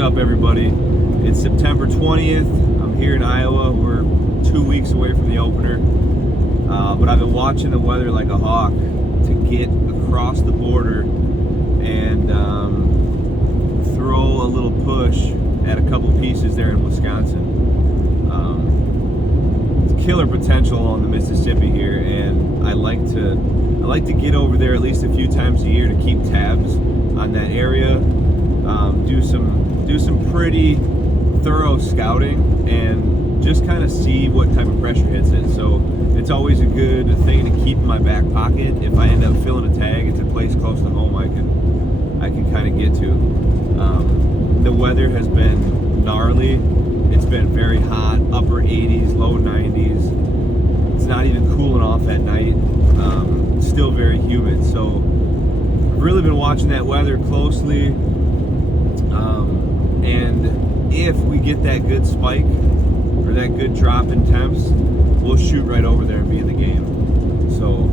up, everybody? It's September 20th. I'm here in Iowa. We're 2 weeks away from the opener. But I've been watching the weather like a hawk to get across the border and throw a little push at a couple pieces there in Wisconsin. It's killer potential on the Mississippi here, and I like to get over there at least a few times a year to keep tabs on that area. Do some pretty thorough scouting and just kind of see what type of pressure hits it. So it's always a good thing to keep in my back pocket. If I end up filling a tag, it's a place close to home I can kind of get to. The weather has been gnarly. It's been very hot, upper 80s, low 90s. It's not even cooling off at night. Still very humid. So I've really been watching that weather closely. And if we get that good spike or that good drop in temps, we'll shoot right over there and be in the game. So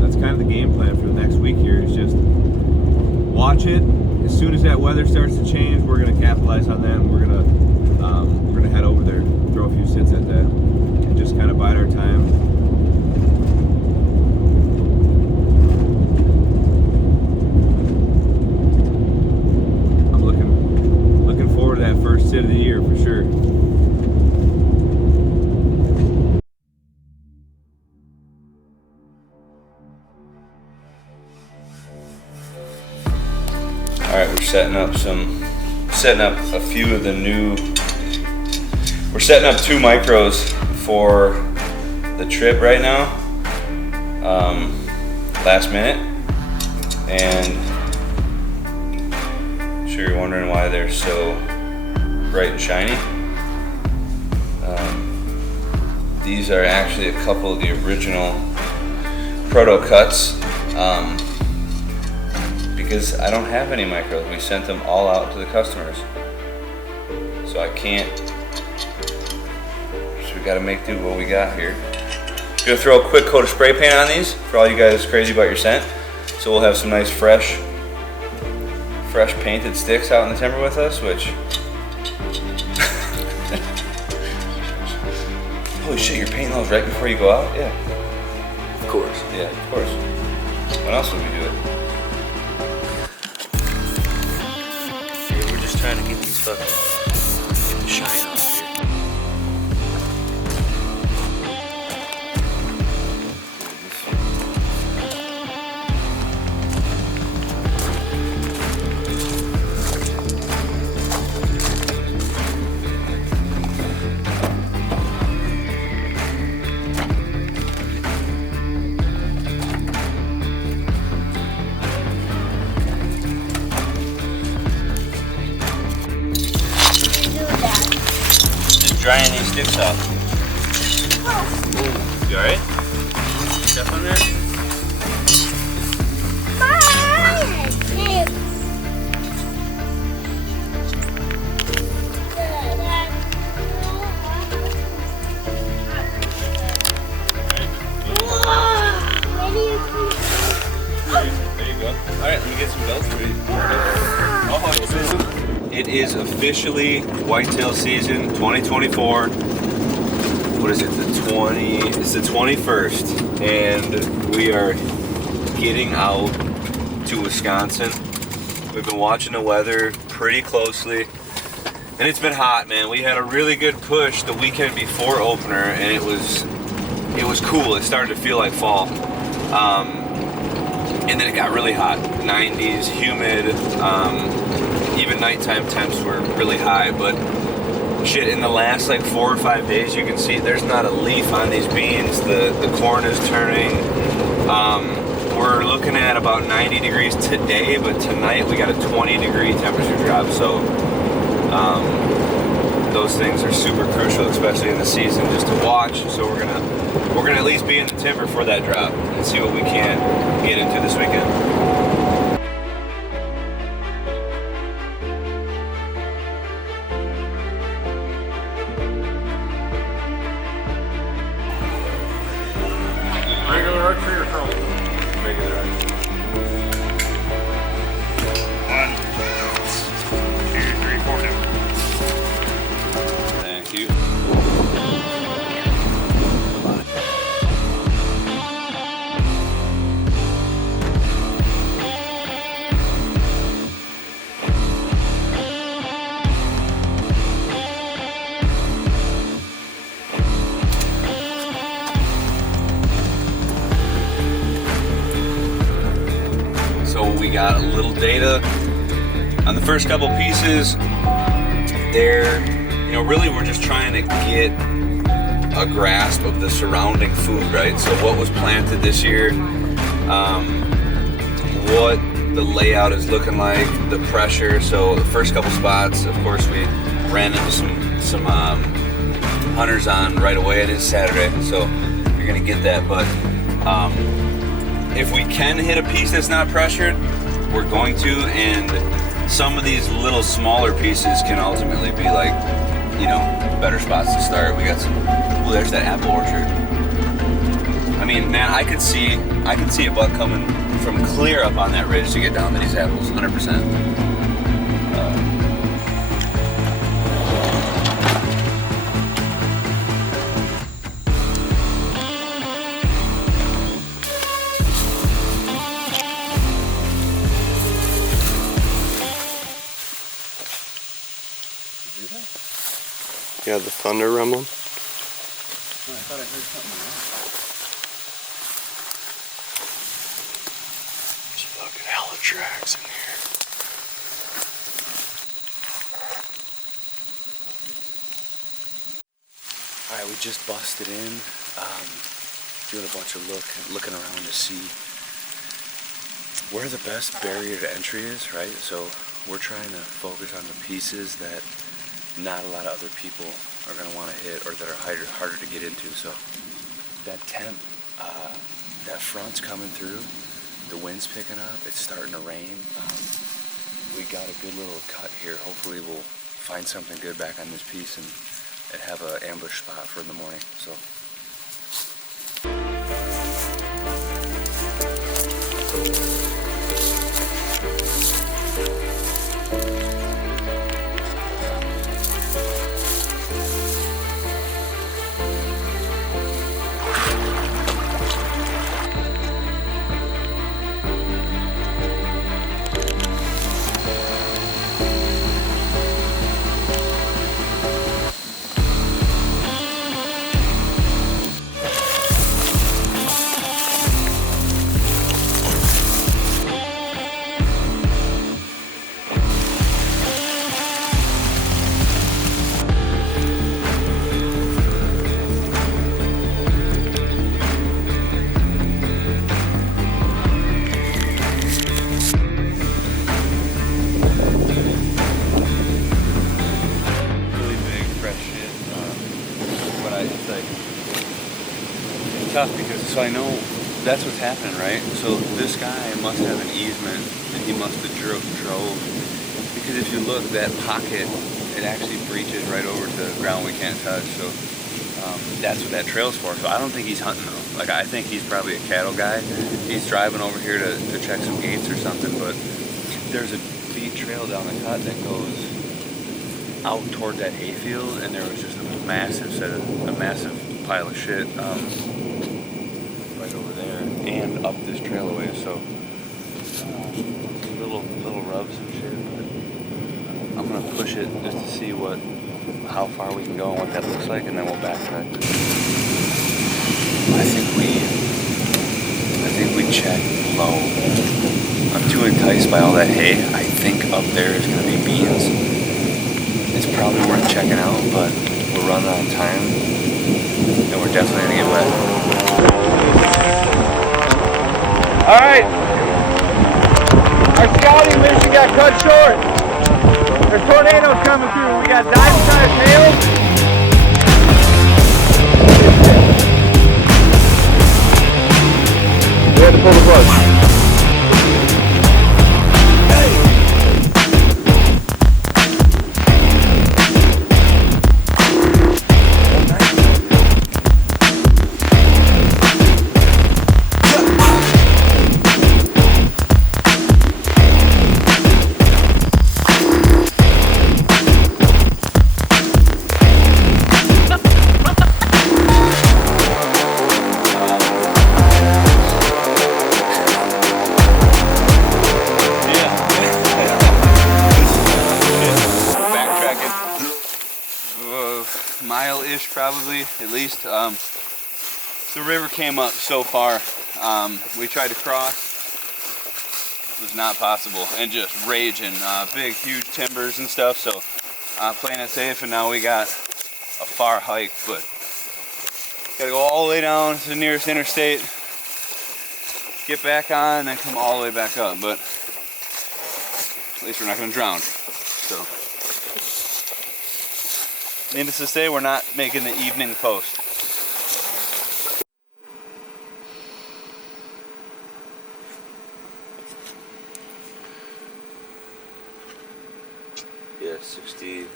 that's kind of the game plan for the next week here, is just watch it. As soon as that weather starts to change, we're going to capitalize on that, and we're going to head over there, throw a few sits at that, and just kind of bide our time. That first sit of the year for sure. All right, we're setting up a few of the new. We're setting up 2 micros for the trip right now. Last minute, and I'm sure you're wondering why they're so bright and shiny. These are actually a couple of the original proto cuts, because I don't have any micros. We sent them all out to the customers, so I can't. So we got to make do with what we got here. Gonna throw a quick coat of spray paint on these for all you guys crazy about your scent. So we'll have some nice fresh painted sticks out in the timber with us, which holy shit, you're painting those right before you go out? Yeah. Of course. Yeah, of course. When else would we do it? Yeah, we're just trying to get these fucking shine off here. Drying these sticks off. You alright? Stuff on there? There you go. Alright, let me get some belts for you. It is officially whitetail season 2024. What is it? It's the 21st, and we are getting out to Wisconsin. We've been watching the weather pretty closely, and it's been hot, man. We had a really good push the weekend before opener, and it was cool. It started to feel like fall. And then it got really hot, 90s, humid. Even nighttime temps were really high, but shit, in the last like 4 or 5 days, you can see there's not a leaf on these beans. The corn is turning. We're looking at about 90 degrees today, but tonight we got a 20-degree temperature drop. So those things are super crucial, especially in the season, just to watch. So we're gonna at least be in the timber for that drop and see what we can get into this weekend. Regular archery or curl? Regular archery. 1, 2, 3, 4 now. data on the first couple pieces. They're, you know, really we're just trying to get a grasp of the surrounding food, right? So what was planted this year, what the layout is looking like, the pressure. So the first couple spots, of course, we ran into some hunters on right away. It is Saturday, so you're gonna get that. But if we can hit a piece that's not pressured, we're going to. And some of these little smaller pieces can ultimately be like, you know, better spots to start. We got some. Well, there's that apple orchard. I mean, man, I could see a buck coming from clear up on that ridge to get down to these apples, 100%. Yeah, the thunder rumbling. I thought I heard something wrong. There's fucking hella tracks in here. Alright, we just busted in. Doing a bunch of looking around to see where the best barrier to entry is, right? So we're trying to focus on the pieces that not a lot of other people are going to want to hit or that are harder to get into. So that temp, that front's coming through, the wind's picking up, it's starting to rain. We got a good little cut here. Hopefully we'll find something good back on this piece and have an ambush spot for in the morning. So. Tough because so I know that's what's happening, right? So this guy must have an easement and he must have drove because if you look, that pocket, it actually breaches right over to the ground we can't touch. So that's what that trail's for. So I don't think he's hunting though. Like I think he's probably a cattle guy. He's driving over here to check some gates or something. But there's a deep trail down the cut that goes out toward that hayfield, and there was just a massive pile of shit. Right over there and up this trail away, so little rubs and shit. But I'm gonna push it just to see how far we can go and what that looks like, and then we'll backtrack. I think we check low. I'm too enticed by all that hay. I think up there is gonna be beans. It's probably worth checking out, but we're running out of time, and we're definitely gonna get wet. All right, our scouting mission got cut short. There's tornadoes coming through. We got dive-sized hail. We had to pull the plug. Mile-ish probably, at least. The river came up so far. We tried to cross. was not possible, and just raging, big, huge timbers and stuff. So playing it safe, and now we got a far hike, but gotta go all the way down to the nearest interstate, get back on, and then come all the way back up. But at least we're not gonna drown. So needless to say, we're not making the evening post. Yeah, 62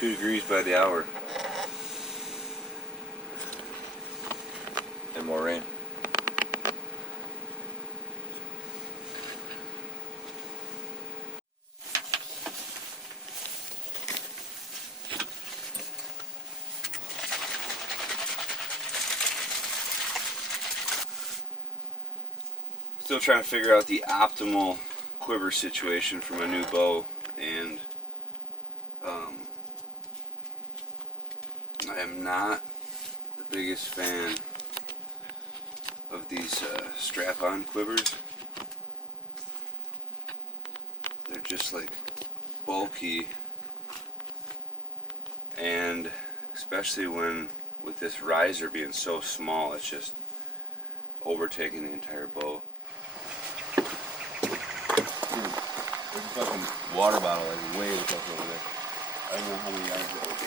degrees by the hour. And more rain. Still trying to figure out the optimal quiver situation for my new bow, and I am not the biggest fan of these strap-on quivers. They're just like bulky, and especially when with this riser being so small, it's just overtaking the entire bow. There's a fucking water bottle like way the fuck over there. I don't know how many yards that would be.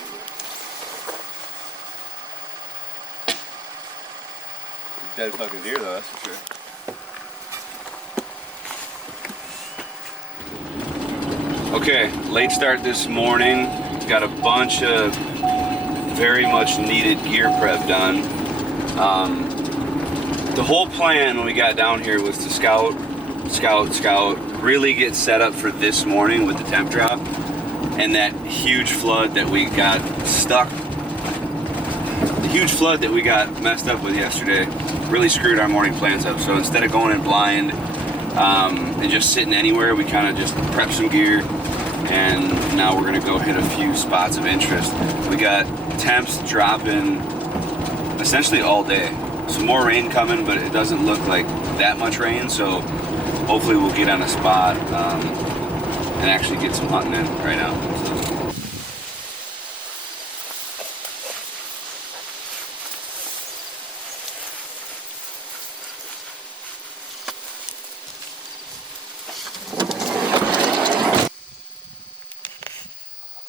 Dead fucking deer though, that's for sure. Okay, late start this morning. Got a bunch of very much needed gear prep done. The whole plan when we got down here was to scout, really get set up for this morning with the temp drop, and that huge flood that we got stuck. The huge flood that we got messed up with yesterday really screwed our morning plans up. So instead of going in blind and just sitting anywhere, we kind of just prepped some gear, and now we're gonna go hit a few spots of interest. We got temps dropping essentially all day. Some more rain coming, but it doesn't look like that much rain, so hopefully we'll get on a spot and actually get some hunting in right now.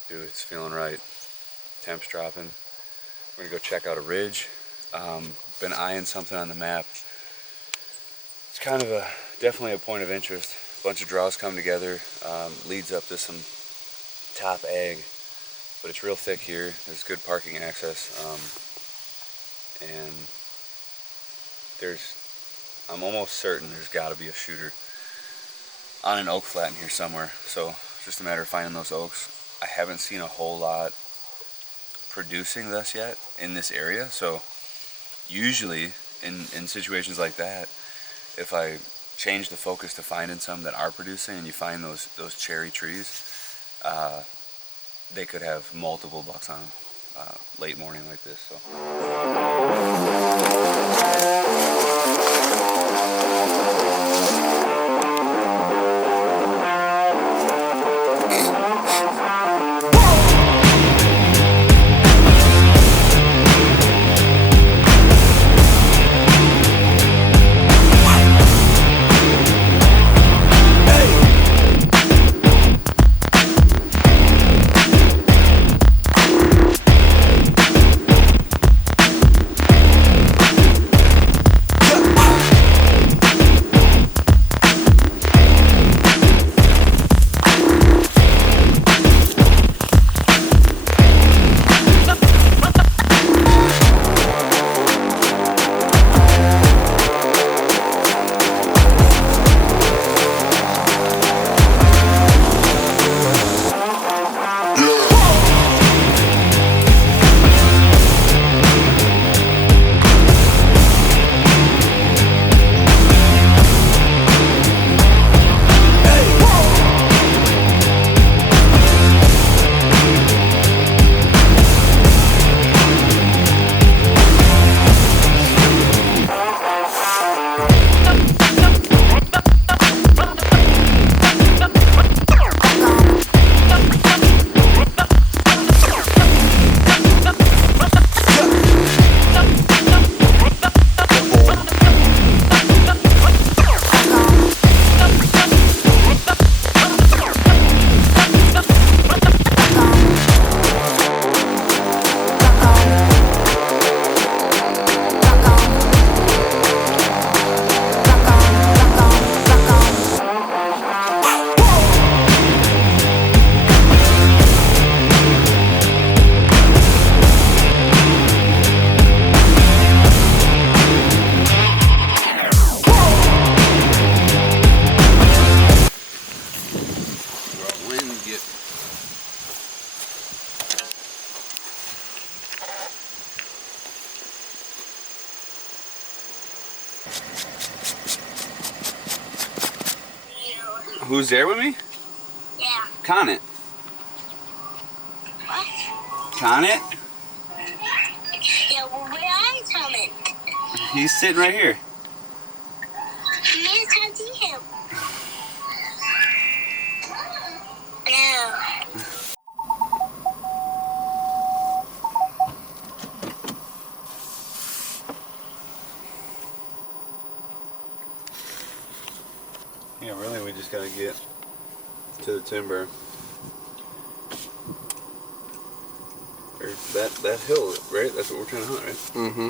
Dude, it's feeling right. Temps dropping. We're gonna go check out a ridge. Been eyeing something on the map. It's kind of definitely a point of interest. A bunch of draws come together, leads up to some top ag, but it's real thick here. There's good parking access, and I'm almost certain there's got to be a shooter on an oak flat in here somewhere. So it's just a matter of finding those oaks. I haven't seen a whole lot producing thus yet in this area, so usually in situations like that, if I change the focus to finding some that are producing and you find those cherry trees, they could have multiple bucks on them late morning like this. So in and get. Who's there with me? Yeah. Con it. What? Con it? Yeah, well, where are you coming? He's sitting right here. Man, can't see him. No. Yeah, really, we just gotta get to the timber. Or that hill, right? That's what we're trying to hunt, right? Mm-hmm.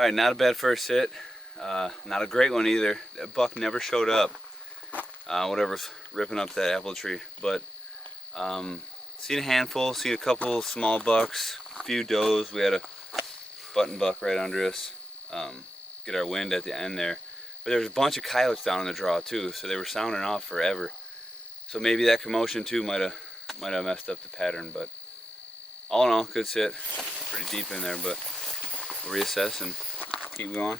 All right, not a bad first sit. Not a great one either. That buck never showed up. Whatever's ripping up that apple tree. But seen a handful, seen a couple small bucks, a few does. We had a button buck right under us. Get our wind at the end there. But there was a bunch of coyotes down in the draw too, so they were sounding off forever. So maybe that commotion too might have messed up the pattern. But all in all, good sit. Pretty deep in there, but we'll reassess and keep going.